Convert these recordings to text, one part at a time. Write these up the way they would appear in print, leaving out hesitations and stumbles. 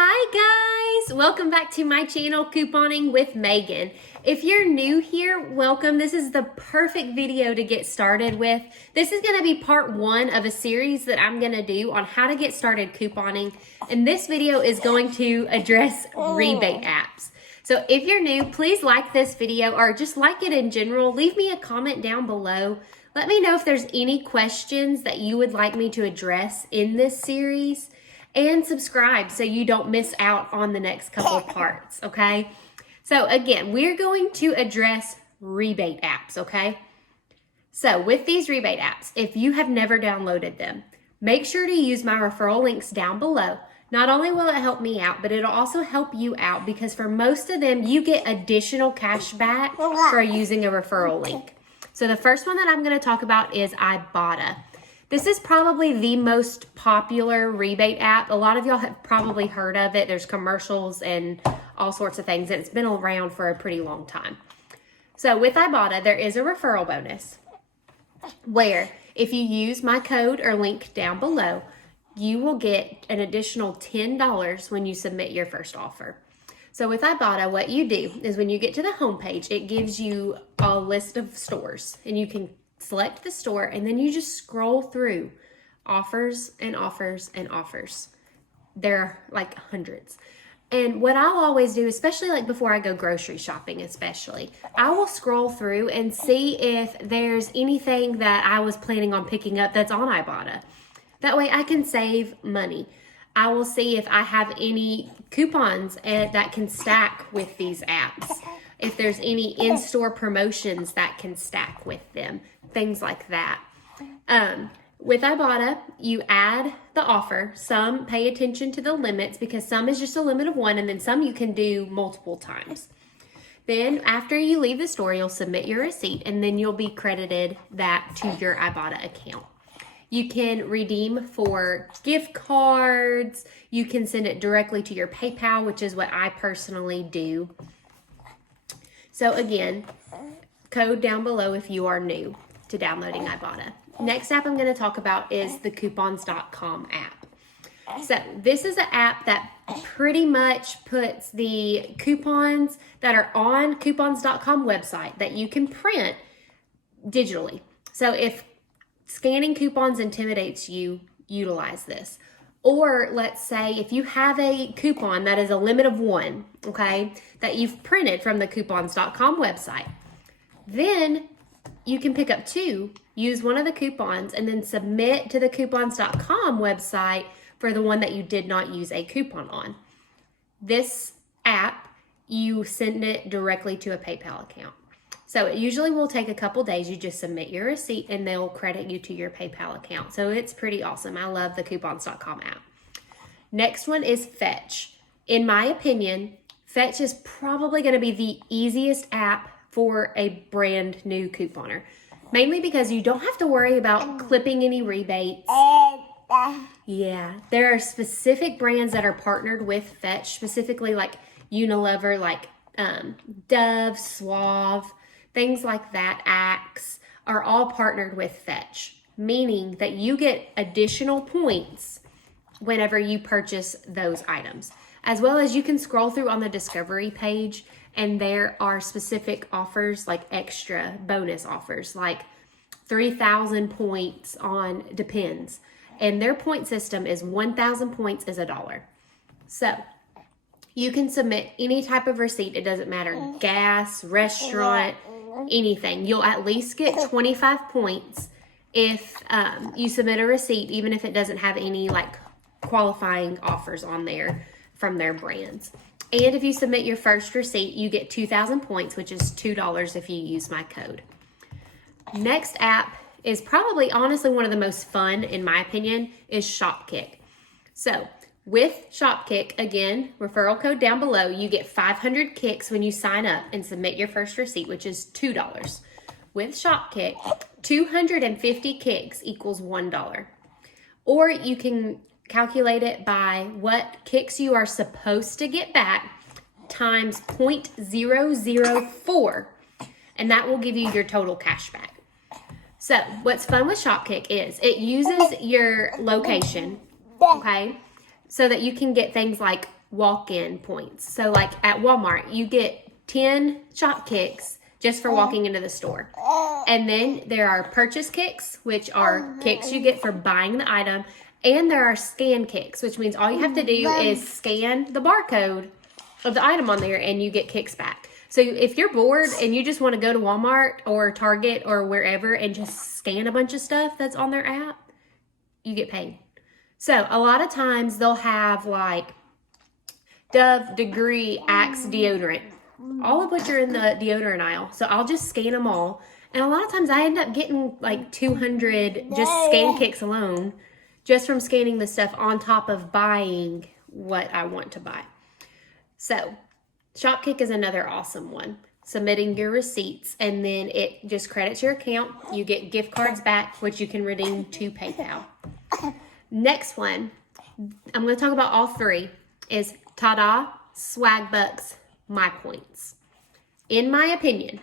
Hi guys! Welcome back to my channel, Couponing with Megan. If you're new here, welcome. This is the perfect video to get started with. This is going to be part one of a series that I'm going to do on how to get started couponing. And this video is going to address rebate apps. So if you're new, please like this video or just like it in general. Leave me a comment down below. Let me know if there's any questions that you would like me to address in this series. And subscribe so you don't miss out on the next couple of parts, okay? So again, we're going to address rebate apps, okay? So with these rebate apps, if you have never downloaded them, make sure to use my referral links down below. Not only will it help me out, but it'll also help you out because for most of them, you get additional cash back for using a referral link. So the first one that I'm going to talk about is Ibotta. This is probably the most popular rebate app. A lot of y'all have probably heard of it. There's commercials and all sorts of things, and it's been around for a pretty long time. So with Ibotta, there is a referral bonus where if you use my code or link down below, you will get an additional $10 when you submit your first offer. So with Ibotta, what you do is when you get to the homepage, it gives you a list of stores, and you can select the store, and then you just scroll through offers and offers and offers. There are like hundreds. And what I'll always do, especially like before I go grocery shopping especially, I will scroll through and see if there's anything that I was planning on picking up that's on Ibotta. That way I can save money. I will see if I have any coupons that can stack with these apps. If there's any in-store promotions that can stack with them, things like that. With Ibotta, you add the offer. Some pay attention to the limits because some is just a limit of one, and then some you can do multiple times. Then after you leave the store, you'll submit your receipt, and then you'll be credited that to your Ibotta account. You can redeem for gift cards. You can send it directly to your PayPal, which is what I personally do. So again, code down below if you are new to downloading Ibotta. Next app I'm going to talk about is the coupons.com app. So this is an app that pretty much puts the coupons that are on coupons.com website that you can print digitally. So if scanning coupons intimidates you, utilize this. Or let's say if you have a coupon that is a limit of one, okay, that you've printed from the coupons.com website, then you can pick up two, use one of the coupons, and then submit to the coupons.com website for the one that you did not use a coupon on. This app, you send it directly to a PayPal account. So it usually will take a couple days. You just submit your receipt and they'll credit you to your PayPal account. So it's pretty awesome. I love the coupons.com app. Next one is Fetch. In my opinion, Fetch is probably going to be the easiest app for a brand new couponer. Mainly because you don't have to worry about clipping any rebates. Yeah, there are specific brands that are partnered with Fetch, specifically like Unilever, like Dove, Suave, things like that, Axe, are all partnered with Fetch, meaning that you get additional points whenever you purchase those items. As well as you can scroll through on the discovery page, and there are specific offers like extra bonus offers, like 3,000 points on Depends. And their point system is 1,000 points is $1. So you can submit any type of receipt. It doesn't matter, gas, restaurant, anything. You'll at least get 25 points if you submit a receipt, even if it doesn't have any like qualifying offers on there from their brands. And if you submit your first receipt, you get 2,000 points, which is $2 if you use my code. Next app is probably honestly one of the most fun, in my opinion, is Shopkick. So with Shopkick, again, referral code down below, you get 500 kicks when you sign up and submit your first receipt, which is $2. With Shopkick, 250 kicks equals $1. Or you can calculate it by what kicks you are supposed to get back times 0.004, and that will give you your total cash back. So what's fun with Shopkick is it uses your location, okay, so that you can get things like walk-in points. So like at Walmart, you get 10 Shopkicks just for walking into the store. And then there are purchase kicks, which are kicks you get for buying the item. And there are scan kicks, which means all you have to do is scan the barcode of the item on there and you get kicks back. So if you're bored and you just want to go to Walmart or Target or wherever and just scan a bunch of stuff that's on their app, you get paid. So a lot of times they'll have like Dove, Degree, Axe deodorant, all of which are in the deodorant aisle. So I'll just scan them all. And a lot of times I end up getting like 200 just scan kicks alone, just from scanning the stuff on top of buying what I want to buy. So Shopkick is another awesome one. Submitting your receipts, and then it just credits your account. You get gift cards back, which you can redeem to PayPal. Next one, I'm going to talk about all three, is Tada, Swagbucks, My Points. In my opinion,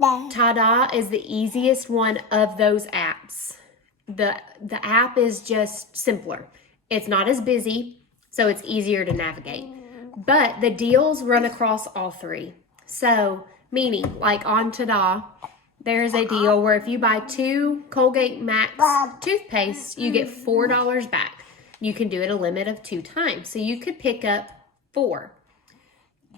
Tada is the easiest one of those apps. The app is just simpler. It's not as busy, so it's easier to navigate. But the deals run across all three. So, meaning, like on Tada, there's a deal where if you buy 2 Colgate Max toothpaste, you get $4 back. You can do it a limit of 2 times. So you could pick up 4.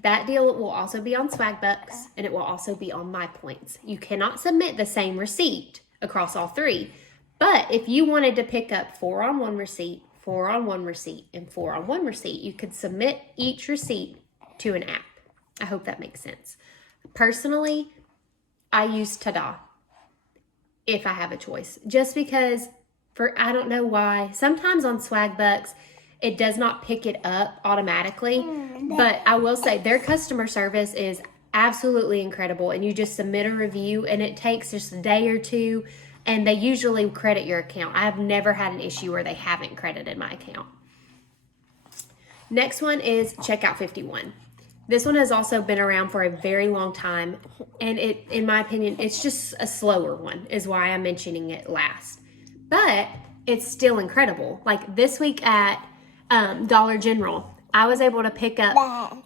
That deal will also be on Swagbucks, and it will also be on My Points. You cannot submit the same receipt across all three. But if you wanted to pick up 4 on one receipt, 4 on one receipt, and 4 on one receipt, you could submit each receipt to an app. I hope that makes sense. Personally, I use Tada if I have a choice. Just because, I don't know why, sometimes on Swagbucks, it does not pick it up automatically. But I will say their customer service is absolutely incredible. And you just submit a review and it takes just a day or two. And they usually credit your account. I have never had an issue where they haven't credited my account. Next one is Checkout 51. This one has also been around for a very long time. And in my opinion, it's just a slower one, is why I'm mentioning it last. But it's still incredible. Like this week at Dollar General, I was able to pick up,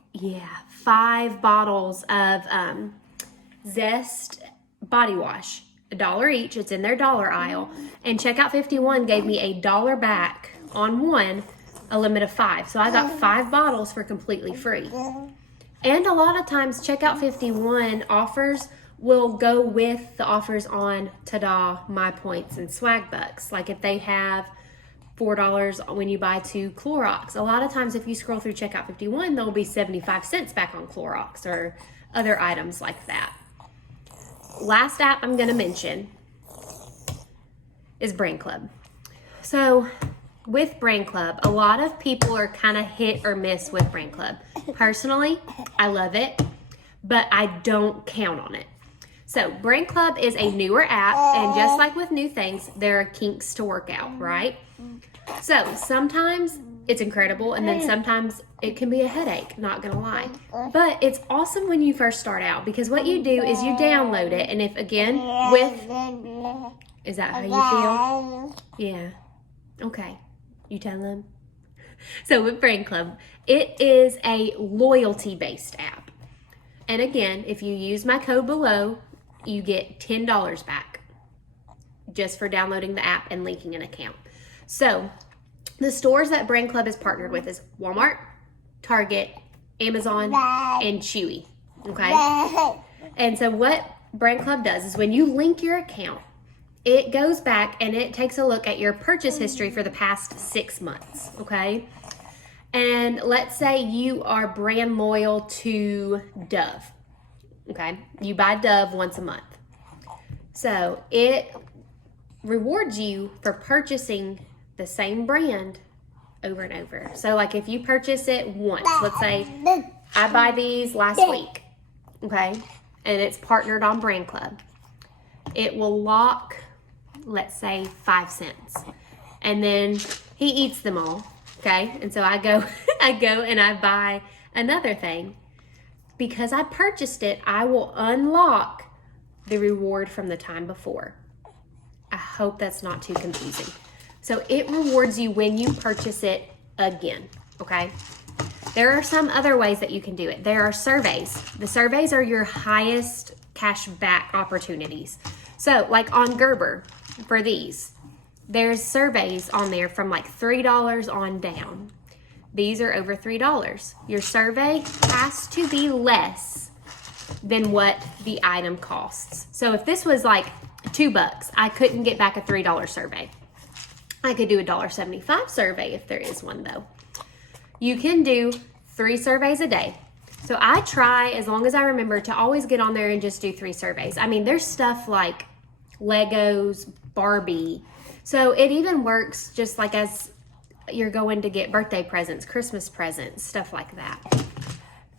5 bottles of Zest body wash. $1 each. It's in their dollar aisle. And Checkout 51 gave me $1 back on one, a limit of 5. So I got 5 bottles for completely free. And a lot of times Checkout 51 offers will go with the offers on Tada, My Points, and Swagbucks. Like if they have $4 when you buy 2 Clorox. A lot of times if you scroll through Checkout 51, there'll be 75 cents back on Clorox or other items like that. Last app I'm going to mention is Brandclub. So with Brandclub, a lot of people are kind of hit or miss with Brandclub. Personally, I love it, but I don't count on it. So Brandclub is a newer app, and just like with new things, there are kinks to work out, right? So sometimes it's incredible, and then sometimes it can be a headache, not gonna lie. But it's awesome when you first start out, because what you do is you download it, and if, again, is that how you feel? Yeah. Okay. You tell them. So with Brandclub, it is a loyalty-based app. And again, if you use my code below, you get $10 back just for downloading the app and linking an account. So the stores that Brandclub is partnered with is Walmart, Target, Amazon, and Chewy. Okay? And so what Brandclub does is when you link your account, it goes back and it takes a look at your purchase history for the past 6 months, okay? And let's say you are brand loyal to Dove, okay? You buy Dove once a month. So it rewards you for purchasing the same brand over and over. So like if you purchase it once, let's say I buy these last week, okay? And it's partnered on Brandclub. It will lock, let's say, 5 cents. And then he eats them all, okay? And so I go and I buy another thing. Because I purchased it, I will unlock the reward from the time before. I hope that's not too confusing. So it rewards you when you purchase it again, okay? There are some other ways that you can do it. There are surveys. The surveys are your highest cash back opportunities. So like on Gerber for these, there's surveys on there from like $3 on down. These are over $3. Your survey has to be less than what the item costs. So if this was like $2, I couldn't get back a $3 survey. I could do a $1.75 survey if there is one though. You can do 3 surveys a day. So I try, as long as I remember, to always get on there and just do 3 surveys. I mean, there's stuff like Legos, Barbie. So it even works just like as you're going to get birthday presents, Christmas presents, stuff like that.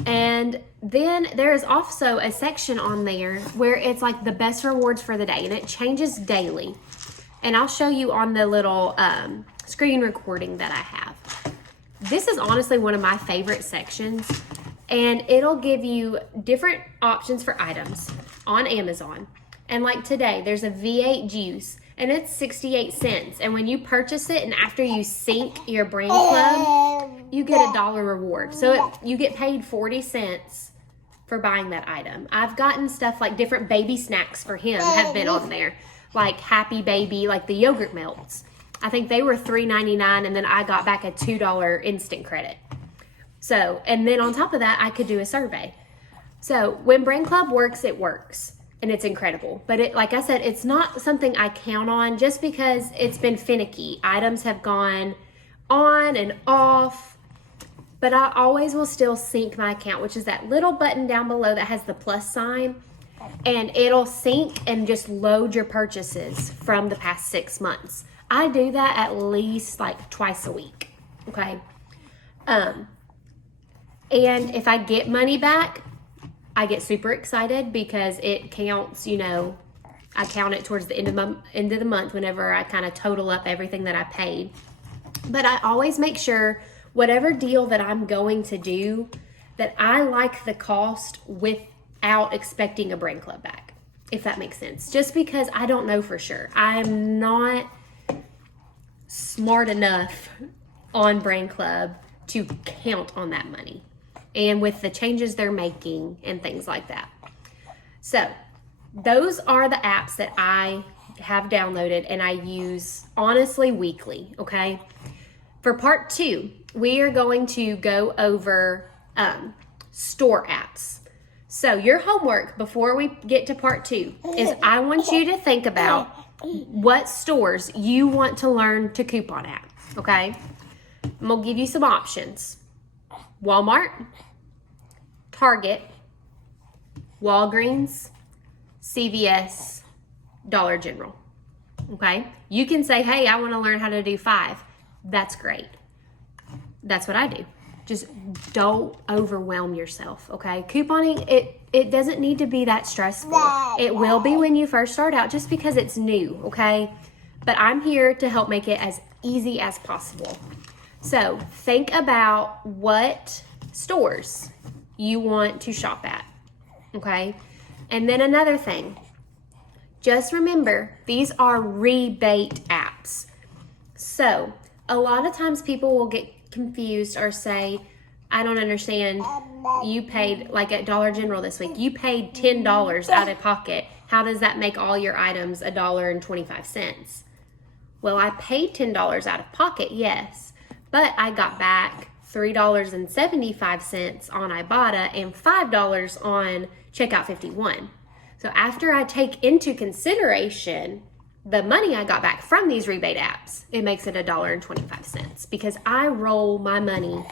And then there is also a section on there where it's like the best rewards for the day, and it changes daily. And I'll show you on the little screen recording that I have. This is honestly one of my favorite sections, and it'll give you different options for items on Amazon. And like today, there's a V8 juice, and it's 68 cents. And when you purchase it and after you sync your Brandclub, you get $1 reward. So you get paid 40 cents for buying that item. I've gotten stuff like different baby snacks for him have been on there. Like Happy Baby, like the yogurt melts. I think they were $3.99, and then I got back a $2 instant credit. So, and then on top of that, I could do a survey. So when Brandclub works, it works, and it's incredible. But it, like I said, it's not something I count on just because it's been finicky. Items have gone on and off, but I always will still sync my account, which is that little button down below that has the plus sign, and it'll sync and just load your purchases from the past 6 months. I do that at least like twice a week, okay? And if I get money back, I get super excited because it counts, you know, I count it towards the end of the month whenever I kind of total up everything that I paid. But I always make sure whatever deal that I'm going to do, that I like the cost without expecting a Brandclub back, if that makes sense. Just because I don't know for sure. I'm not smart enough on Brandclub to count on that money, and with the changes they're making and things like that. So those are the apps that I have downloaded and I use honestly weekly, okay? For part 2, we are going to go over store apps. So your homework before we get to part 2 is I want you to think about what stores you want to learn to coupon at, okay? I'm gonna give you some options. Walmart, Target, Walgreens, CVS, Dollar General, okay? You can say, hey, I wanna learn how to do 5. That's great. That's what I do. Just don't overwhelm yourself, okay? Couponing, it doesn't need to be that stressful. It will be when you first start out just because it's new, okay? But I'm here to help make it as easy as possible. So think about what stores you want to shop at, okay? And then another thing, just remember, these are rebate apps. So a lot of times people will get confused or say, I don't understand, you paid, like at Dollar General this week, you paid $10 out of pocket. How does that make all your items $1.25? Well, I paid $10 out of pocket, yes, but I got back $3.75 on Ibotta and $5 on Checkout 51. So after I take into consideration the money I got back from these rebate apps, it makes it $1.25 because I roll my money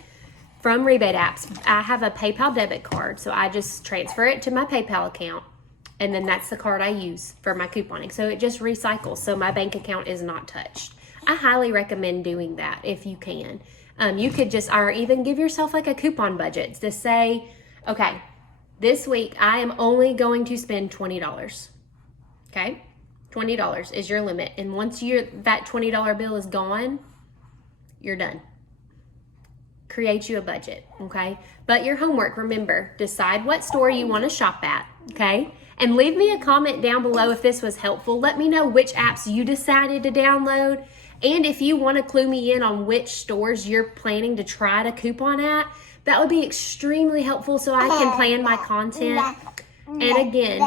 from rebate apps. I have a PayPal debit card, so I just transfer it to my PayPal account, and then that's the card I use for my couponing. So it just recycles, so my bank account is not touched. I highly recommend doing that if you can. You could just, or even give yourself like a coupon budget to say, okay, this week I am only going to spend $20, okay? $20 is your limit, and once that $20 bill is gone, you're done. Create you a budget, okay? But your homework, remember, decide what store you want to shop at, okay? And leave me a comment down below if this was helpful. Let me know which apps you decided to download, and if you want to clue me in on which stores you're planning to try to coupon at, That would be extremely helpful so I can plan my content. And again,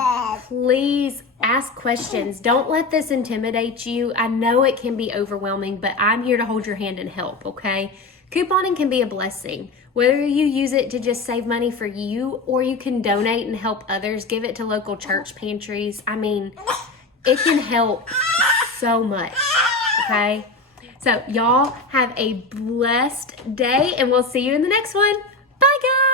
please ask questions. Don't let this intimidate you. I know it can be overwhelming, but I'm here to hold your hand and help, okay? Couponing can be a blessing. Whether you use it to just save money for you or you can donate and help others, give it to local church pantries. I mean, it can help so much, okay? So y'all have a blessed day and we'll see you in the next one. Bye, guys.